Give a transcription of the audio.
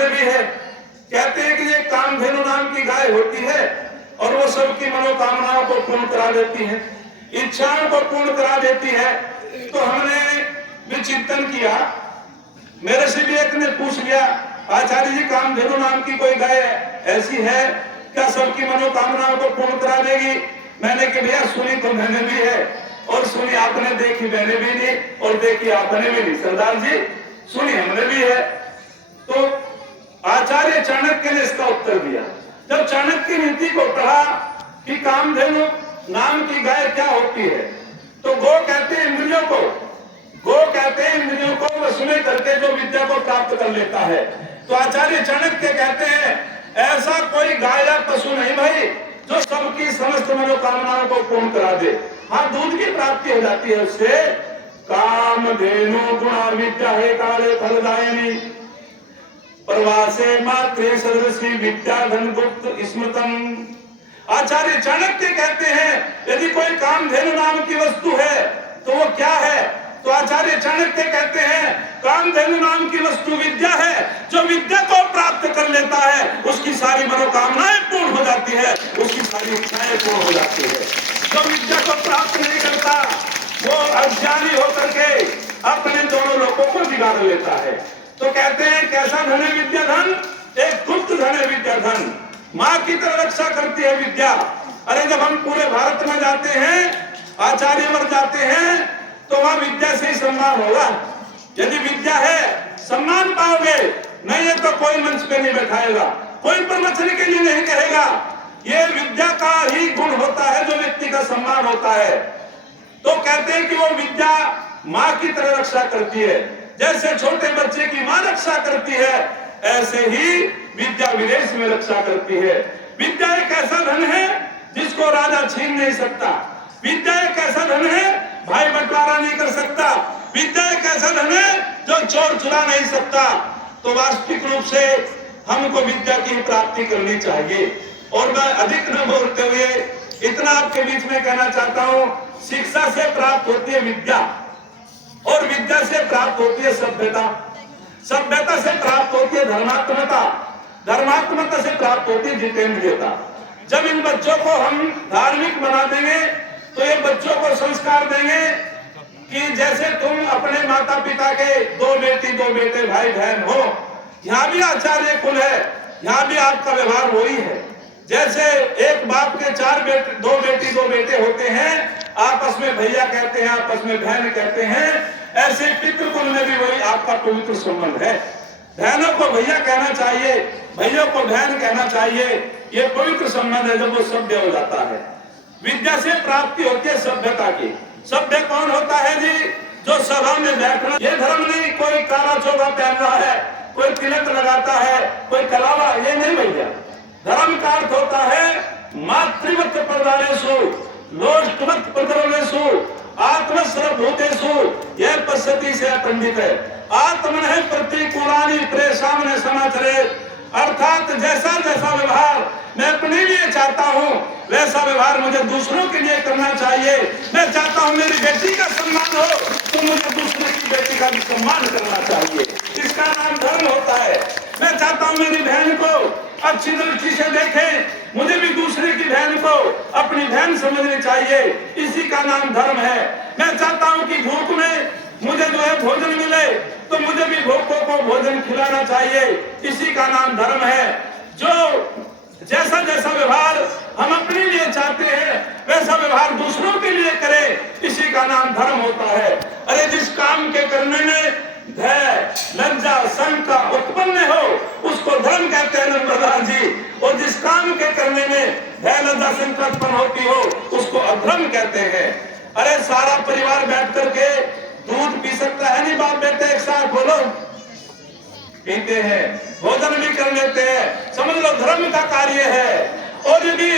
हमने भी है। कहते हैं कि ये कामधेनु नाम की गाय होती है और वो सबकी मनोकामनाओं को पूर्ण करा देती है, इच्छाओं को पूर्ण करा देती है। तो हमने भी चिंतन किया, मेरे से भी एक ने पूछ लिया, आचार्य जी कामधेनु नाम की कोई गाय ऐसी है क्या सबकी मनोकामनाओं को पूर्ण करा देगी? मैंने कहा भैया सुनी तो मैंने भी है और सुनी आपने, देखी मैंने भी नहीं और देखी आपने भी नहीं। सरदार जी सुनी हमने भी है। तो आचार्य चाणक्य ने इसका उत्तर दिया। जब चाणक्य नीति को पढ़ा कि कामधेनु नाम की गाय क्या होती है, तो गो कहते हैं इंद्रियों को, गो कहते हैं इंद्रियों को वश में करके जो विद्या को प्राप्त कर लेता है। तो आचार्य चाणक्य कहते हैं ऐसा कोई गाय या पशु नहीं भाई जो सबकी समस्त मनोकामनाओं को पूर्ण करा दे। हाँ, दूध की प्राप्ति हो जाती है उससे। कामधेनु गुणा विद्या है काले फलदायिनी प्रवासे मात्रे सर्वस्वी विद्या धन गुप्त स्मृतम। आचार्य चाणक्य कहते हैं यदि कोई कामधेनु नाम की वस्तु है तो वो क्या है? तो आचार्य चाणक्य कहते हैं कामधेनु नाम की वस्तु विद्या है। जो विद्या को प्राप्त कर लेता है उसकी सारी मनोकामनाएं पूर्ण हो जाती है, उसकी सारी इच्छाएं पूर्ण हो जाती है। जो विद्या को प्राप्त नहीं करता वो अज्ञानी होकर के अपने दोनों लोगों को बिगाड़ लेता है। तो कहते हैं कैसा धन है विद्या धन? एक गुप्त धन है विद्या धन। माँ की तरह रक्षा करती है विद्या। अरे जब हम पूरे भारत में जाते हैं, आचार्य वर्ग जाते हैं, तो वहां विद्या से ही सम्मान होगा। यदि विद्या है सम्मान पाओगे, नहीं है तो कोई मंच पे नहीं बैठाएगा, कोई प्रवचन के लिए नहीं कहेगा। ये विद्या का ही गुण होता है जो व्यक्ति का सम्मान होता है। तो कहते हैं कि वो विद्या माँ की तरह रक्षा करती है। जैसे छोटे बच्चे की माँ रक्षा करती है, ऐसे ही विद्या विदेश में रक्षा करती है। विद्या एक ऐसा धन है जिसको राजा छीन नहीं सकता। विद्या एक ऐसा धन है भाई बंटवारा नहीं कर सकता। विद्या एक ऐसा धन है जो चोर चुरा नहीं सकता। तो वास्तविक रूप से हमको विद्या की प्राप्ति करनी चाहिए। और मैं अधिक न बोलते हुए इतना आपके बीच में कहना चाहता हूँ, शिक्षा से प्राप्त होती है विद्या और विद्या से प्राप्त होती है सभ्यता, सभ्यता से प्राप्त होती है धर्मात्मकता, धर्मात्मकता से प्राप्त होती है जितेंद्रियता। जब इन बच्चों को हम धार्मिक बना देंगे तो ये बच्चों को संस्कार देंगे कि जैसे तुम अपने माता पिता के दो बेटी दो बेटे भाई बहन हो, यहाँ भी आचार्य कुल है, यहाँ भी आपका व्यवहार वही है। जैसे एक बाप के चार बेटे दो बेटी दो बेटे होते हैं, आपस में भैया कहते हैं, आपस में बहन कहते हैं, ऐसे पितृकुल में भी वही आपका पवित्र संबंध है। बहनों को भैया कहना चाहिए, भैया को बहन कहना चाहिए। ये पवित्र संबंध है जब वो सभ्य हो जाता है। विद्या से प्राप्ति होती है सभ्यता की। सभ्य कौन होता है जी? जो सभा में बैठना। ये धर्म नहीं कोई काला चोगा पहन रहा है, कोई तिलक लगाता है, कोई कलावा, ये नहीं भैया। धर्म का अर्थ होता है मातृवत प्रदानेषु लोष्टवत प्रद्रवनेषु आत्मस्वरूपेषु यह पश्यति से पंडित है। आत्मन है प्रतिकूलानि प्रेषामने समाचरे। अर्थात जैसा जैसा व्यवहार मैं अपने लिए चाहता हूँ वैसा व्यवहार मुझे दूसरों के लिए करना चाहिए। मैं चाहता हूँ मेरी बेटी का सम्मान हो तो मुझे दूसरे की बेटी का भी सम्मान करना चाहिए। इसका नाम धर्म होता है। मैं चाहता हूँ मेरी बहन को अच्छी दृष्टि से देखे, मुझे भी दूसरे की बहन को अपनी बहन समझनी चाहिए। इसी का नाम धर्म है। मैं चाहता हूँ कि भूख में मुझे जो है भोजन मिले तो मुझे भी भूखों को भोजन खिलाना चाहिए। इसी का नाम धर्म है। जो जैसा जैसा व्यवहार हम अपने लिए चाहते हैं वैसा व्यवहार दूसरों के लिए करें, इसी का नाम धर्म होता है। अरे जिस काम के करने में भय लज्जा शंका उत्पन्न हो उसको धर्म कहते हैं नंदलाल जी, और जिस काम के करने में भय लज्जा शंका उत्पन्न होती हो उसको अधर्म कहते हैं। अरे सारा परिवार बैठ करके दूध पी सकता है नहीं बाप बेटे एक साथ? बोलो, पीते हैं, भोजन भी कर लेते हैं। समझ लो धर्म का कार्य है। और यदि